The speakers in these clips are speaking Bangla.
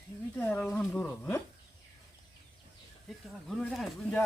সিবিটা আলাম ধরো হ্যাঁ একটা ঘুরে যায় গুঞ্জা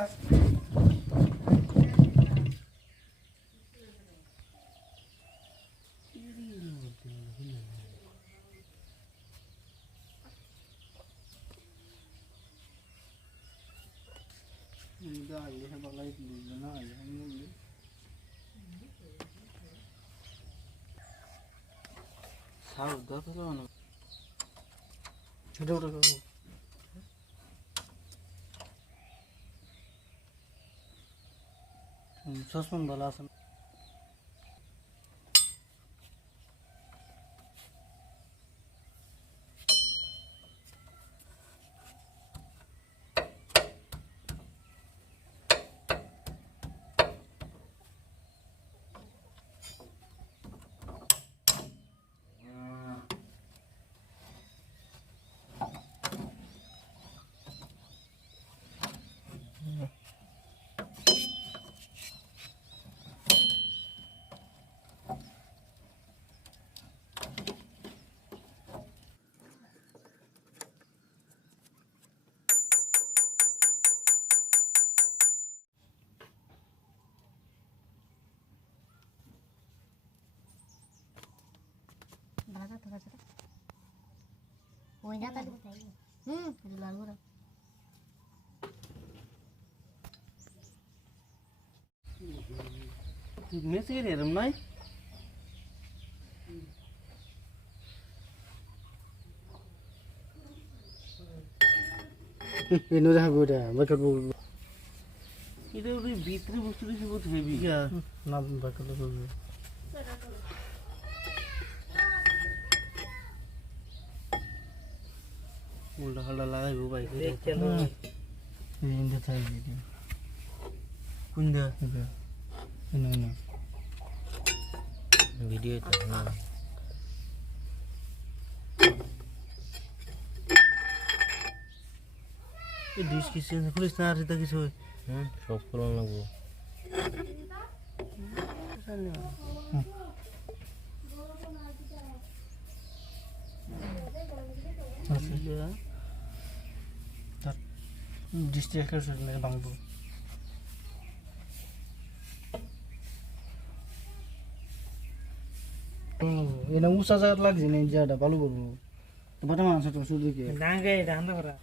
সসমান ভালো আছে Berapa tuh kata? Pokoknya tadi. Itu lalu dah. Messi ni ramai. Ini dah gua dah, bakal gua. Ini udah bitri bustu disebut heavy ya. Nam bakal gua. उल्टा हल्ला लगाइबो भाइ देख चलो इंदे चाहिए वीडियो कुंदा इन्होंने वीडियो तो ना ये डिश किसी से पुलिस ना रहता किसी हो शॉप करो ना वो डिस्ट्रिक्ट से मेरे बांगबो ये ना उसा ज़्यादा लग जाने ज़्यादा बालू बोलो तो बता मानसा तो शुद्ध के डांगे डांगा करा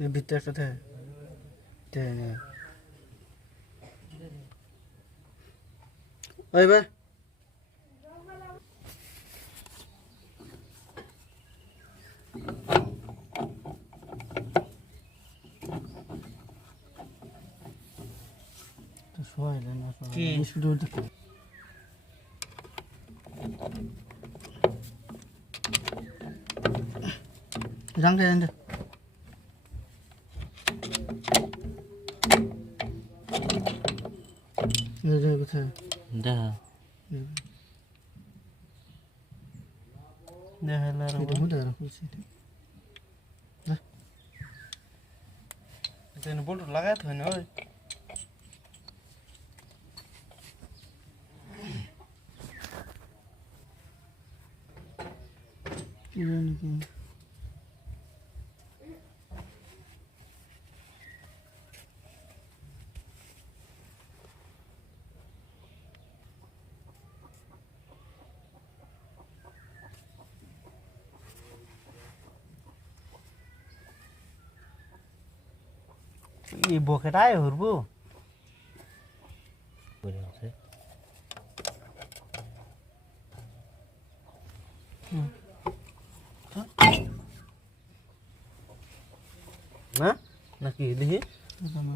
ये भीतर से है तेरे ओए बे तो सोए लेना सोए इसको दो दिख रंग दे अंदर ये कोথায়? দেখা দেখাইলে আর এটা মধ্যে রাখো সেটা এটা বল্ট লাগাতে হয় না ওই কি জানি কি এই বকেটাই হরবো বলে আছে না নাকি দেখি এটা না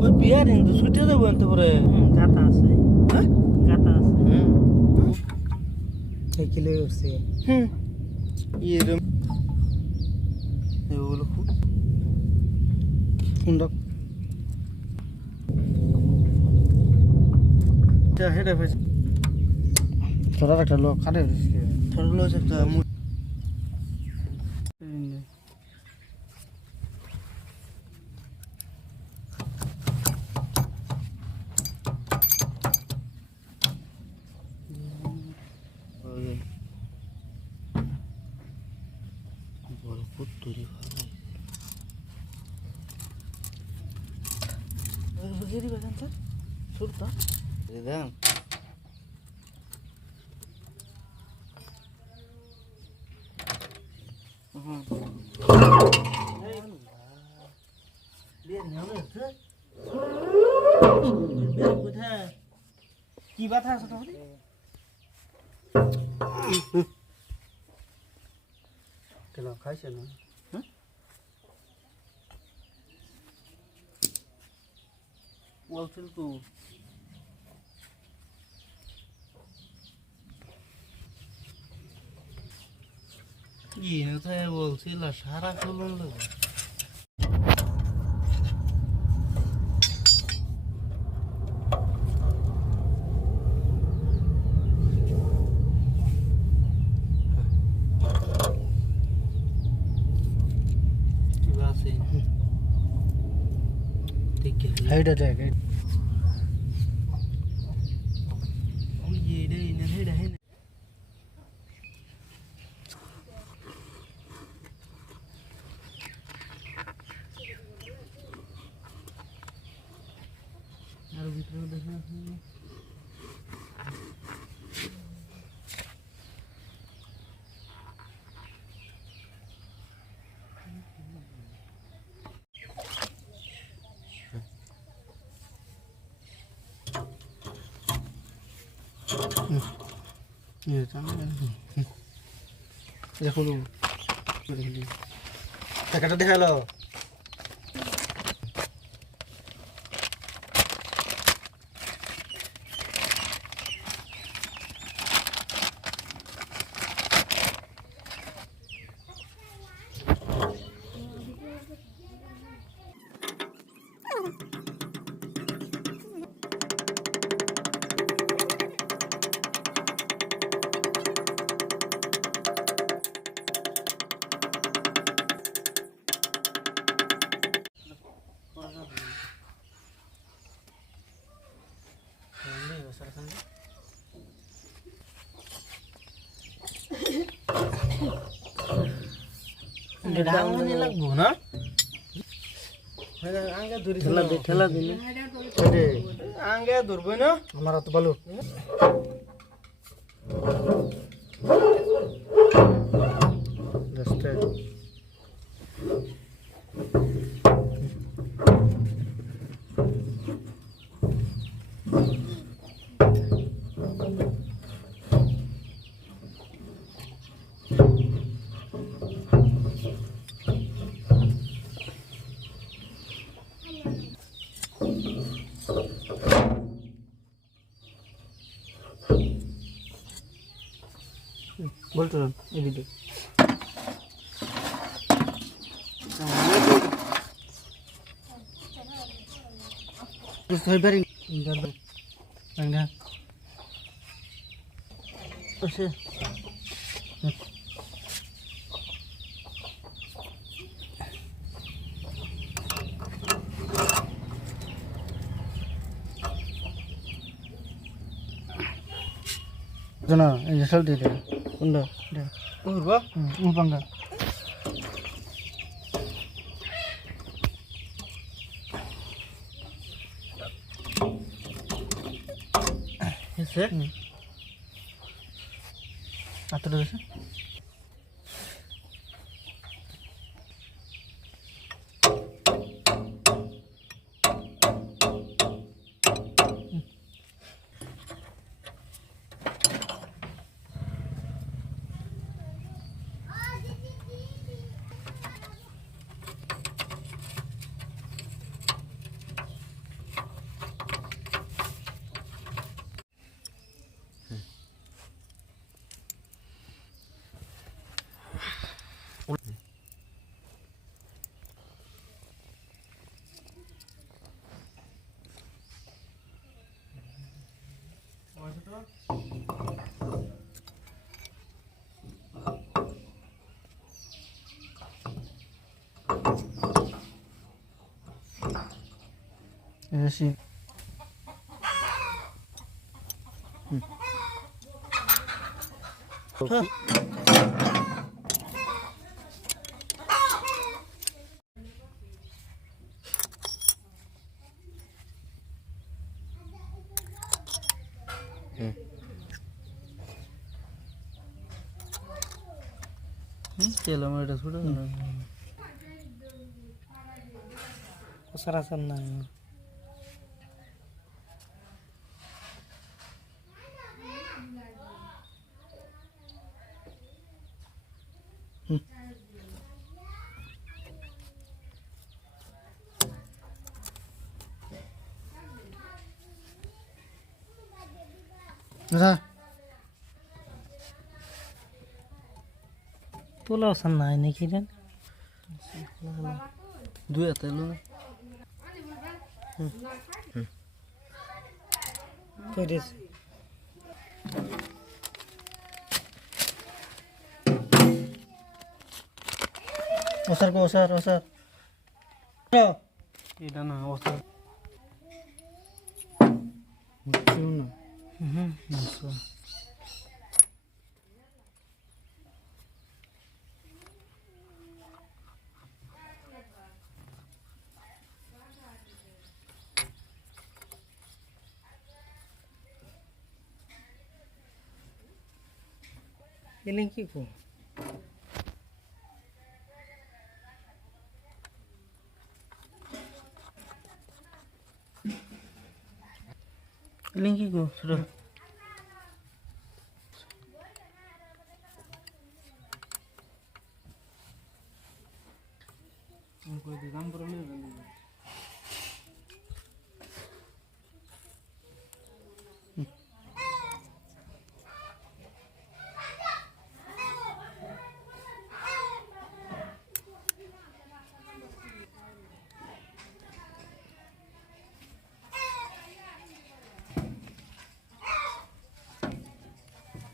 ওই বিয়ার কিন্তু ছুটে দেবো আনতে পারে গাতা আছে হ্যাঁ গাতা আছে হুম সাইকেলে উঠছে হুম এরম এগুলো খুব কোনটা হেডে ফেস ছোট একটা লোক কাটে ছোট লোক একটা বড় পুত তৈরি ভালো হেরি বাগান স্যার শুরুটা দেন হুম কি ব্যথা আছে তাহলে কেন খাইছে না বলছিল তো ইয়ে তো বলছিল সারা চলন লোক হেডে দেখ আর ভিতরে দেখা দেখো টাকাটা দেখালো ডাঙানি লাগবো না আঙ্গে ধরি ঠেলা দিলে আঙ্গে ধরবই না আমার তো ভালো রাস্তা বলতো এদিকে Soy Venga. Oke. Sana, ini sel di deh. Udah. urba Bangga. এসে Atau dulu sih. Ini sih. তেল আমার এটা ছোট না Sarasan na. Ra. তোলা ওসান নাই নাকি রে দুই হাতে এলো না Kedis. Osar ko osar. এটা না অবস্থা Cuna. আচ্ছা Ini ki ko. লিঙ্কি গো ছোট কই দিলাম বড় নিয়ে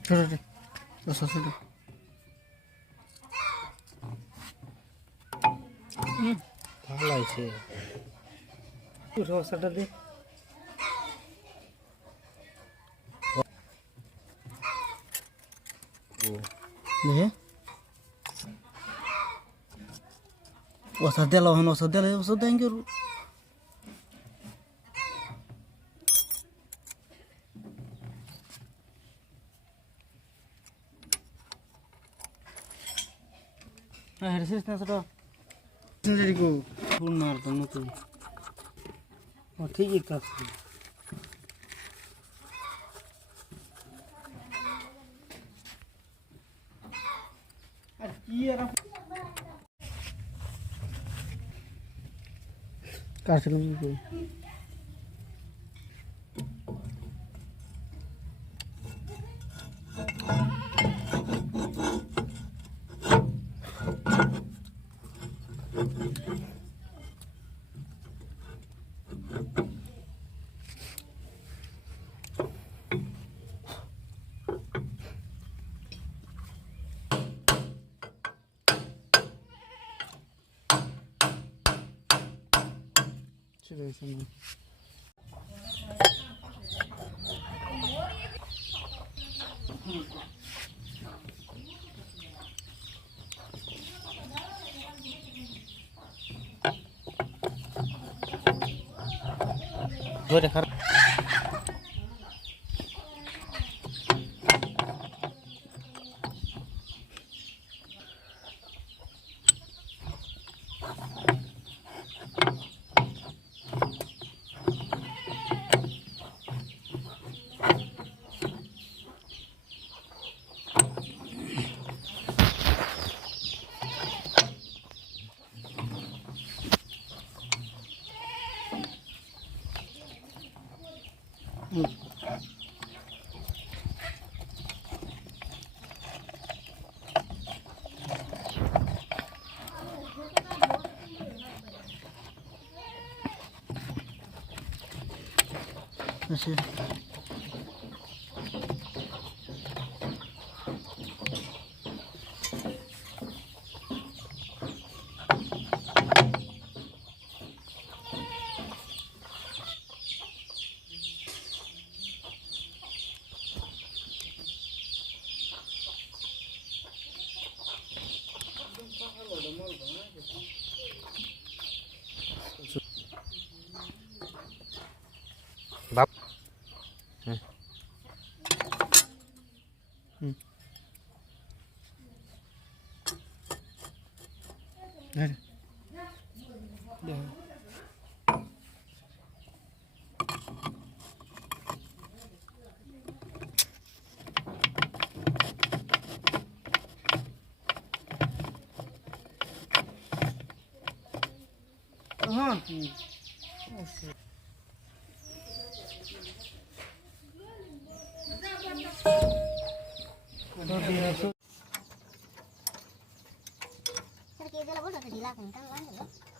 Sudah. Sudah. ভালো আছে Rosada deh. দেখে सध्याला होणं सध्याला सध्या करू हेडसेट ना को फोन मारतो ना तू ठीक आहे का काटलं को चलो ऐसा नहीं बरं खरं ऐसे बाप अरे हाँ सर के दिला बोल ढीला कहीं का